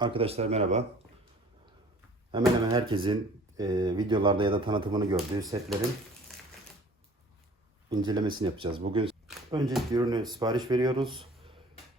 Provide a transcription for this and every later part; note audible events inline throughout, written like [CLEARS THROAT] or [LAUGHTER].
Arkadaşlar merhaba. Hemen hemen herkesin e, videolarda ya da tanıtımını gördüğü setlerin incelemesini yapacağız. Bugün öncelikle ürünü sipariş veriyoruz.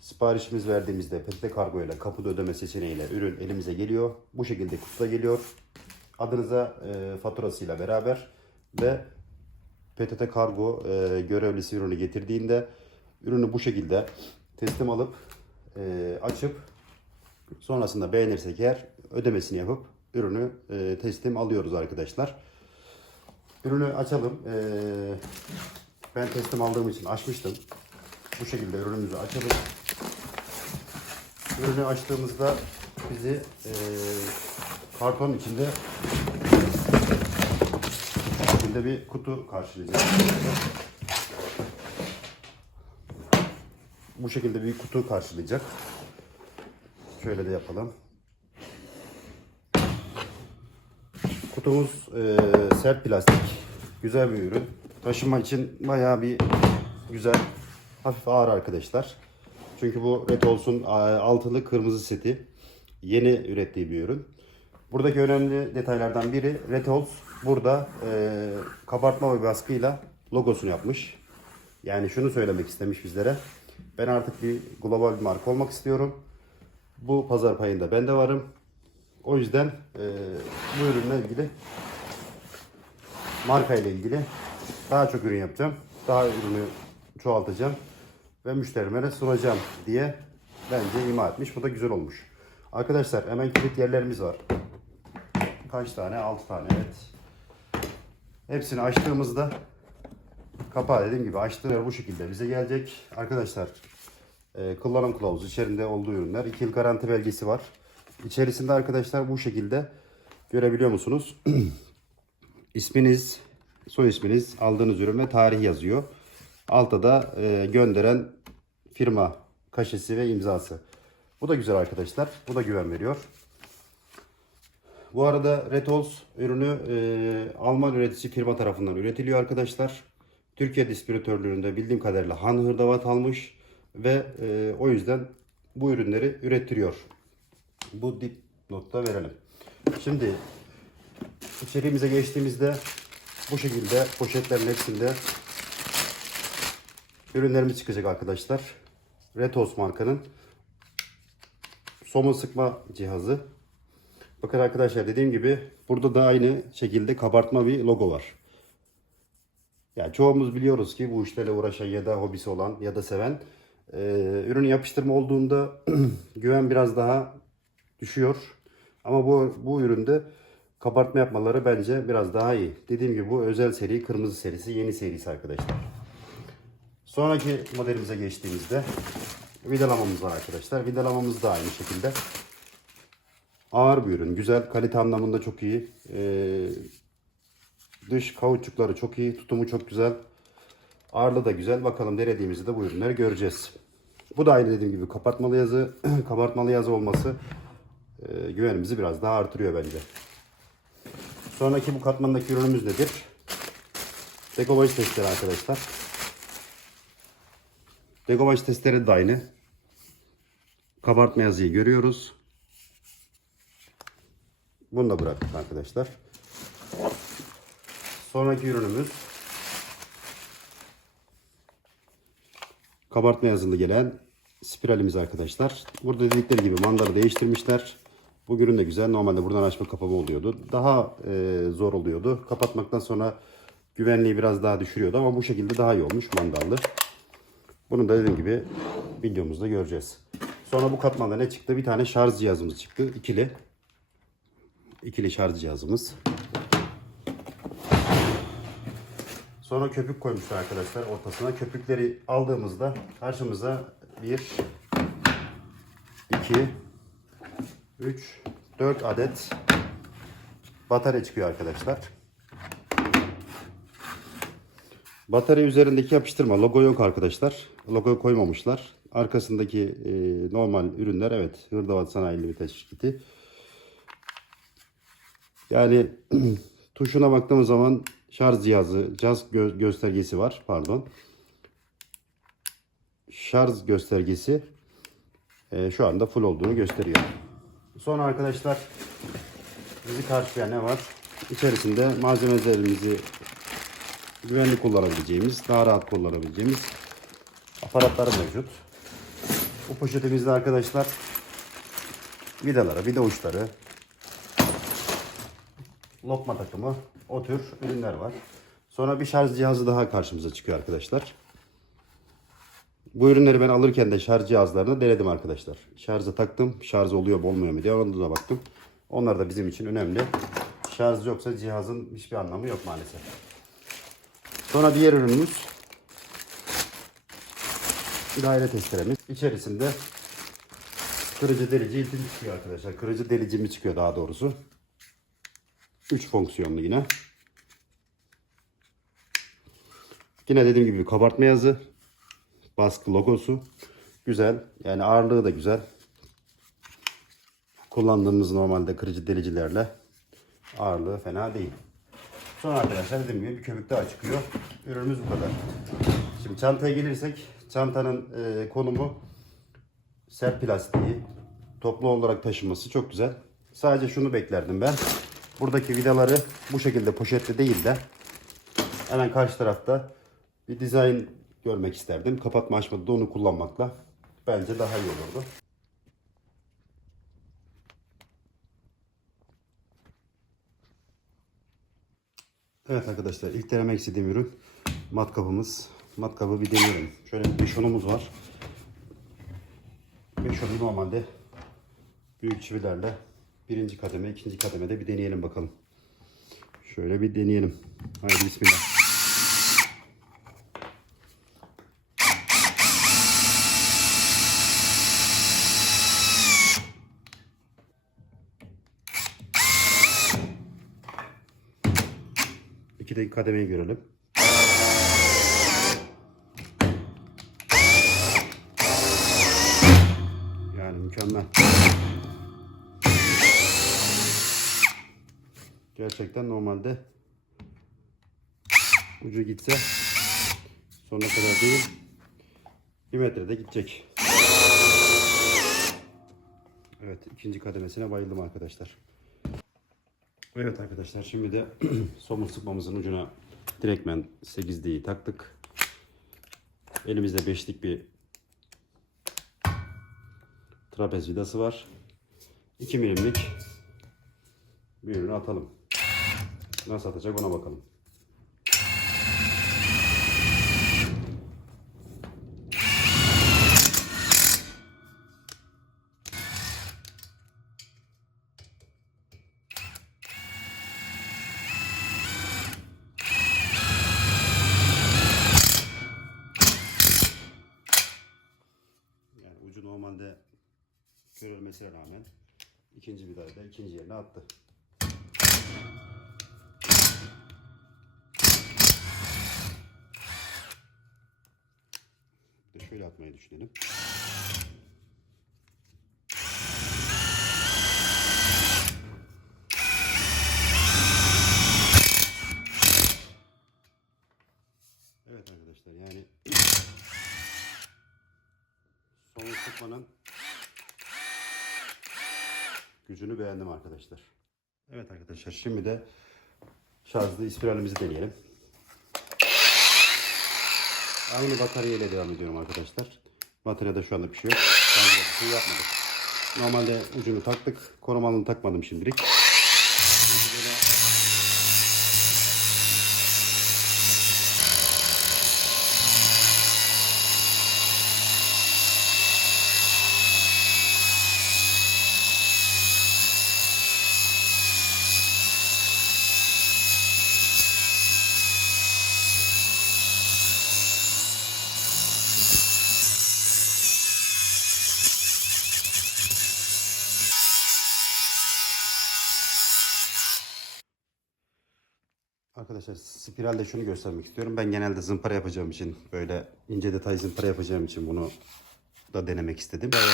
Siparişimiz verdiğimizde PTT kargo ile kapıda ödeme seçeneğiyle ürün elimize geliyor. Bu şekilde kutuda geliyor. Adınıza e, faturasıyla beraber ve PTT kargo e, görevlisi ürünü getirdiğinde ürünü bu şekilde teslim alıp e, açıp Sonrasında beğenirsek eğer ödemesini yapıp ürünü e, teslim alıyoruz arkadaşlar. Ürünü açalım. E, ben teslim aldığım için açmıştım. Bu şekilde ürünümüzü açalım. Ürünü açtığımızda bizi e, karton içinde şekilde bir kutu karşılayacak. Bu şekilde bir kutu karşılayacak. Şöyle de yapalım. Kutumuz e, sert plastik. Güzel bir ürün. Taşıma için bayağı bir güzel. Hafif ağır arkadaşlar. Çünkü bu Red Ols'un e, altılı kırmızı seti. Yeni ürettiği bir ürün. Buradaki önemli detaylardan biri Red Ols burada e, kabartma ve baskıyla logosunu yapmış. Yani şunu söylemek istemiş bizlere. Ben artık bir global bir marka olmak istiyorum. Bu pazar payında ben de varım. O yüzden e, bu ürünle ilgili marka ile ilgili daha çok ürün yapacağım. Daha ürünü çoğaltacağım ve müşterilere sunacağım diye bence ima etmiş. Bu da güzel olmuş. Arkadaşlar hemen kilit yerlerimiz var. Kaç tane? 6 tane evet. Hepsini açtığımızda kapağı dediğim gibi açtığı yer bu şekilde bize gelecek. Arkadaşlar e, kullanım kılavuzu içerisinde olduğu ürünler. 2 yıl garanti belgesi var. İçerisinde arkadaşlar bu şekilde görebiliyor musunuz? [CLEARS THROAT] İsminiz, soy isminiz, aldığınız ürün ve tarihi yazıyor. Altta da e, gönderen firma kaşesi ve imzası. Bu da güzel arkadaşlar. Bu da güven veriyor. Bu arada Retols ürünü e, Alman üretici firma tarafından üretiliyor arkadaşlar. Türkiye distribütörlüğünde bildiğim kadarıyla Han hırdavat almış ve e, o yüzden bu ürünleri ürettiriyor. Bu dip notta verelim. Şimdi içeriğimize geçtiğimizde bu şekilde poşetlerin hepsinde ürünlerimiz çıkacak arkadaşlar. Retos markanın somun sıkma cihazı. Bakın arkadaşlar dediğim gibi burada da aynı şekilde kabartma bir logo var. Yani çoğumuz biliyoruz ki bu işlerle uğraşan ya da hobisi olan ya da seven e, ürünü yapıştırma olduğunda [CLEARS THROAT] güven biraz daha düşüyor. Ama bu, bu üründe kabartma yapmaları bence biraz daha iyi. Dediğim gibi bu özel seri, kırmızı serisi, yeni serisi arkadaşlar. Sonraki modelimize geçtiğimizde vidalamamız var arkadaşlar. Vidalamamız da aynı şekilde. Ağır bir ürün. Güzel. Kalite anlamında çok iyi. Ee, dış kauçukları çok iyi. Tutumu çok güzel. Ağırlığı da güzel. Bakalım denediğimizde de bu ürünleri göreceğiz. Bu da aynı dediğim gibi kapatmalı yazı, [CLEARS THROAT] kabartmalı yazı olması e, güvenimizi biraz daha artırıyor bence. Sonraki bu katmandaki ürünümüz nedir? Degobaj testleri arkadaşlar. Degobaj testleri de aynı. Kabartma yazıyı görüyoruz. Bunu da bıraktık arkadaşlar. Sonraki ürünümüz kabartma yazılı gelen spiralimiz arkadaşlar. Burada dedikleri gibi mandalı değiştirmişler. Bu ürün de güzel. Normalde buradan açma kapama oluyordu. Daha e, zor oluyordu. Kapatmaktan sonra güvenliği biraz daha düşürüyordu ama bu şekilde daha iyi olmuş mandallı. Bunu da dediğim gibi videomuzda göreceğiz. Sonra bu katmanda ne çıktı? Bir tane şarj cihazımız çıktı. İkili. İkili şarj cihazımız. Sonra köpük koymuşlar arkadaşlar ortasına. Köpükleri aldığımızda karşımıza 1 2 3 4 adet batarya çıkıyor arkadaşlar. Batarya üzerindeki yapıştırma logo yok arkadaşlar. Logo koymamışlar. Arkasındaki e, normal ürünler evet Hırdavat Sanayi Limited şirketi. Yani [CLEARS THROAT] tuşuna baktığımız zaman şarj cihazı, caz gö- göstergesi var. Pardon. Şarj göstergesi e, şu anda full olduğunu gösteriyor. Sonra arkadaşlar bizi karşılayan ne var? İçerisinde malzemelerimizi güvenli kullanabileceğimiz, daha rahat kullanabileceğimiz aparatlar mevcut. Bu poşetimizde arkadaşlar vidaları, vida uçları, lokma takımı, o tür ürünler var. Sonra bir şarj cihazı daha karşımıza çıkıyor arkadaşlar. Bu ürünleri ben alırken de şarj cihazlarını denedim arkadaşlar. Şarja taktım. Şarj oluyor mu olmuyor mu diye ona da baktım. Onlar da bizim için önemli. Şarj yoksa cihazın hiçbir anlamı yok maalesef. Sonra diğer ürünümüz daire testeremiz. İçerisinde kırıcı delici iltim çıkıyor arkadaşlar. Kırıcı delicimi çıkıyor daha doğrusu. 3 fonksiyonlu yine. Yine dediğim gibi kabartma yazı. Baskı logosu. Güzel. Yani ağırlığı da güzel. Kullandığımız normalde kırıcı delicilerle ağırlığı fena değil. Sonra arkadaşlar dediğim gibi bir köpük daha çıkıyor. Ürünümüz bu kadar. Şimdi çantaya gelirsek çantanın e, konumu sert plastiği toplu olarak taşınması çok güzel. Sadece şunu beklerdim ben. Buradaki vidaları bu şekilde poşette değil de hemen karşı tarafta bir dizayn görmek isterdim. Kapatma açmada da onu kullanmakla bence daha iyi olurdu. Evet arkadaşlar ilk denemek istediğim ürün matkabımız. Matkabı bir deneyelim. Şöyle bir beşonumuz var. Beşonu normalde büyük çivilerle birinci kademe, ikinci kademede bir deneyelim bakalım. Şöyle bir deneyelim. Haydi bismillah. İki de kademeyi görelim. Yani mükemmel. Gerçekten normalde ucu gitse sonuna kadar değil bir metrede gidecek. Evet ikinci kademesine bayıldım arkadaşlar. Evet arkadaşlar şimdi de [CLEARS THROAT] somun sıkmamızın ucuna direktmen 8D'yi taktık. Elimizde 5'lik bir trapez vidası var. 2 milimlik bir ürünü atalım. Nasıl atacak ona bakalım. Normalde körülmesine rağmen ikinci vidayı da ikinci yerine attı. Şöyle atmayı düşünelim. Evet arkadaşlar yani Somun sıkmanın gücünü beğendim arkadaşlar. Evet arkadaşlar şimdi de şarjlı ispiralimizi deneyelim. Aynı batarya ile devam ediyorum arkadaşlar. Bataryada şu anda bir şey yok. Şarjda bir şey yapmadık. Normalde ucunu taktık. Korumalını takmadım şimdilik. Şimdi böyle Arkadaşlar spiralde şunu göstermek istiyorum. Ben genelde zımpara yapacağım için böyle ince detay zımpara yapacağım için bunu da denemek istedim. Böyle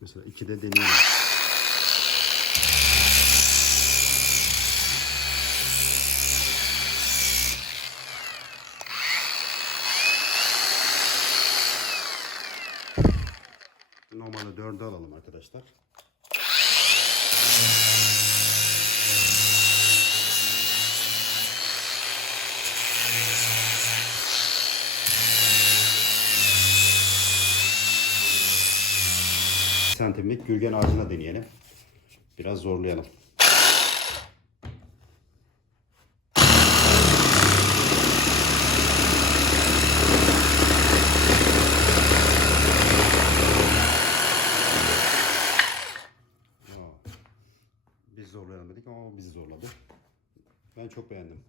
Mesela iki de deneyelim. Dörde alalım arkadaşlar. santimlik gürgen ağacına deneyelim. Biraz zorlayalım. Aa, Biz zorlayalım dedik ama o bizi zorladı. Ben çok beğendim.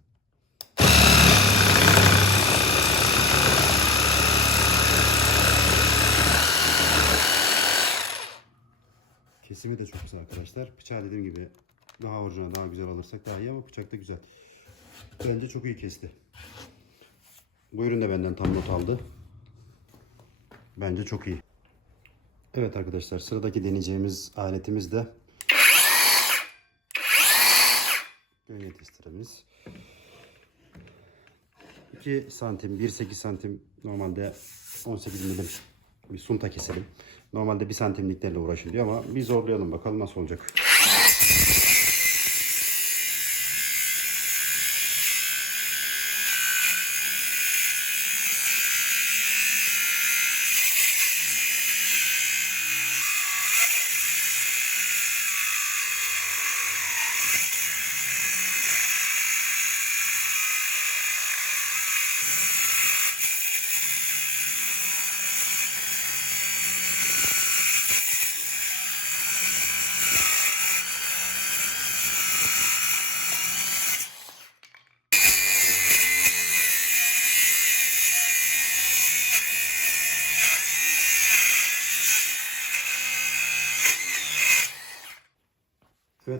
Kesimi de çok güzel arkadaşlar. Bıçağı dediğim gibi daha orijinal, daha güzel alırsak daha iyi ama bıçak da güzel. Bence çok iyi kesti. Bu ürün de benden tam not aldı. Bence çok iyi. Evet arkadaşlar sıradaki deneyeceğimiz aletimiz de gönye testeremiz. 2 santim, 1.8 santim normalde 18 milim bir sunta keselim. Normalde 1 santimliklerle uğraşın diyor ama bir zorlayalım bakalım nasıl olacak.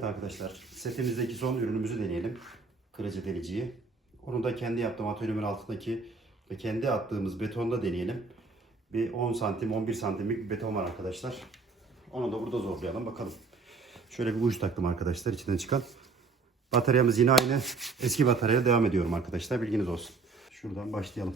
Arkadaşlar setimizdeki son ürünümüzü deneyelim. Kırıcı deliciyi. Onu da kendi yaptığım atölyemin altındaki ve kendi attığımız betonda deneyelim. Bir 10 santim 11 santimlik bir beton var arkadaşlar. Onu da burada zorlayalım bakalım. Şöyle bir uç taktım arkadaşlar içinden çıkan. Bataryamız yine aynı. Eski bataryaya devam ediyorum arkadaşlar. Bilginiz olsun. Şuradan başlayalım.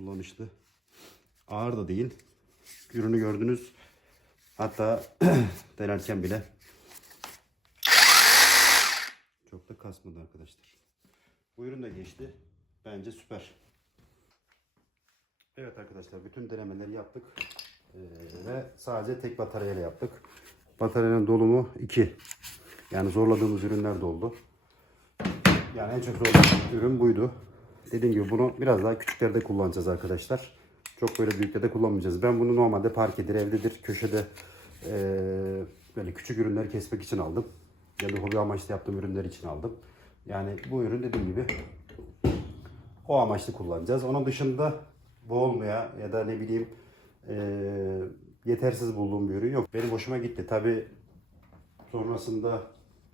Kullanışlı. Ağır da değil. Ürünü gördünüz. Hatta [CLEARS THROAT] denerken bile çok da kasmadı arkadaşlar. Bu ürün de geçti. Bence süper. Evet arkadaşlar bütün denemeleri yaptık. Ee, ve sadece tek bataryayla yaptık. Bataryanın dolumu 2. Yani zorladığımız ürünler doldu. Yani en çok zorladığım ürün buydu. Dediğim gibi bunu biraz daha küçüklerde kullanacağız arkadaşlar. Çok böyle büyüklerde kullanmayacağız. Ben bunu normalde parkedir, evdedir, köşede eee, böyle küçük ürünleri kesmek için aldım. Ya da hobi amaçlı yaptığım ürünler için aldım. Yani bu ürün dediğim gibi o amaçlı kullanacağız. Onun dışında boğulmaya ya da ne bileyim eee, yetersiz bulduğum bir ürün yok. Benim hoşuma gitti. Tabi sonrasında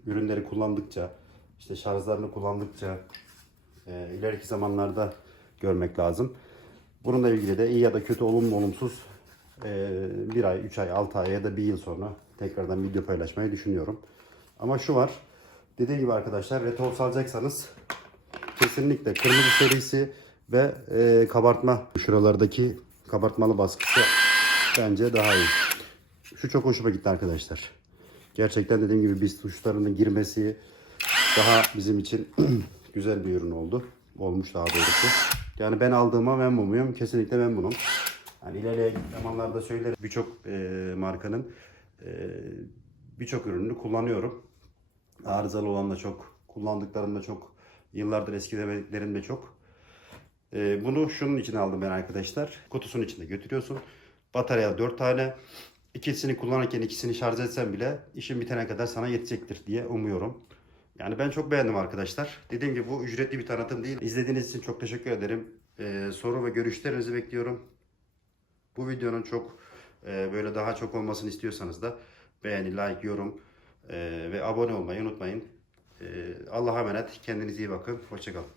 ürünleri kullandıkça işte şarjlarını kullandıkça e, ileriki zamanlarda görmek lazım. Bununla ilgili de iyi ya da kötü olumlu olumsuz e, bir ay, üç ay, altı ay ya da bir yıl sonra tekrardan video paylaşmayı düşünüyorum. Ama şu var. Dediğim gibi arkadaşlar retol alacaksanız kesinlikle kırmızı serisi ve e, kabartma şuralardaki kabartmalı baskısı bence daha iyi. Şu çok hoşuma gitti arkadaşlar. Gerçekten dediğim gibi biz tuşlarının girmesi daha bizim için [CLEARS THROAT] güzel bir ürün oldu. Olmuş daha doğrusu. Yani ben aldığıma memnun muyum? Kesinlikle memnunum. Yani ilerleyen zamanlarda söylerim. Birçok e, markanın e, birçok ürününü kullanıyorum. Arızalı olan da çok, kullandıklarım da çok, yıllardır eskilemediklerim de çok. E, bunu şunun için aldım ben arkadaşlar. Kutusunun içinde götürüyorsun. Batarya 4 tane. İkisini kullanırken ikisini şarj etsen bile işin bitene kadar sana yetecektir diye umuyorum. Yani ben çok beğendim arkadaşlar. Dediğim gibi bu ücretli bir tanıtım değil. İzlediğiniz için çok teşekkür ederim. Ee, soru ve görüşlerinizi bekliyorum. Bu videonun çok e, böyle daha çok olmasını istiyorsanız da beğeni, like, yorum e, ve abone olmayı unutmayın. E, Allah'a emanet. Kendinize iyi bakın. Hoşçakalın.